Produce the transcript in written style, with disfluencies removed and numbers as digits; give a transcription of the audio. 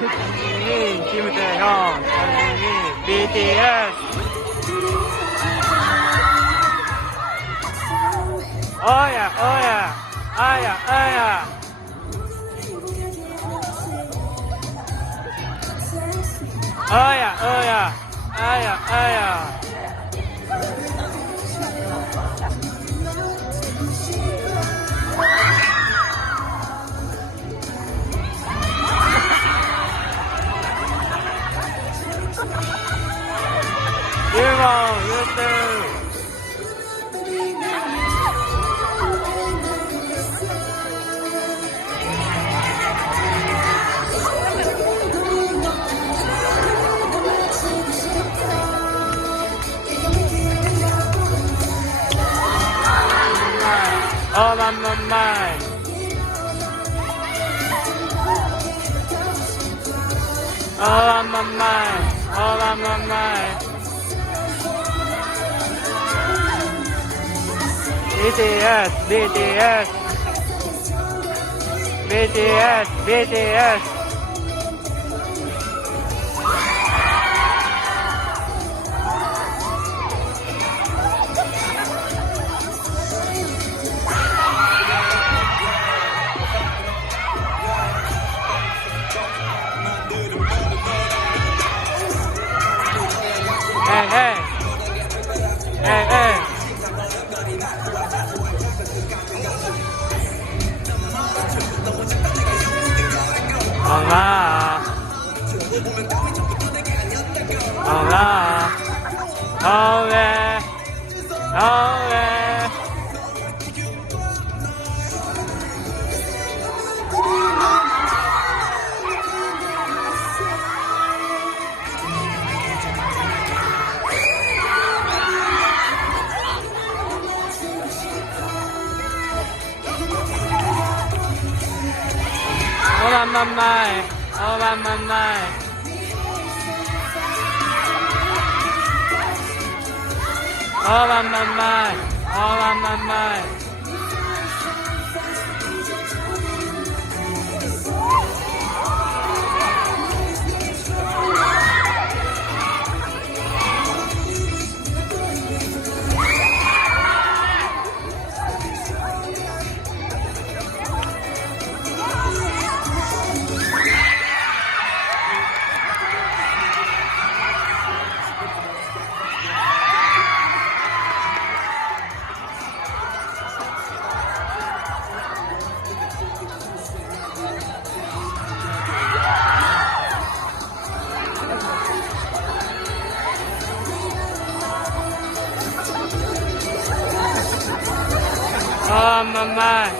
장민이, 김태형, 장민이, BTS. 어야, 어야, 아야, 아야. 어야, 어야, 아야, 아야. 일본 유튜브. Oh my my my. Oh my my. Oh my my my. BTS, BTS, BTS, BTS. Hey, hey, hey, hey. Hola, hola, hola, hola. Oh my my, oh my my. Oh my my, oh my my. Oh my my.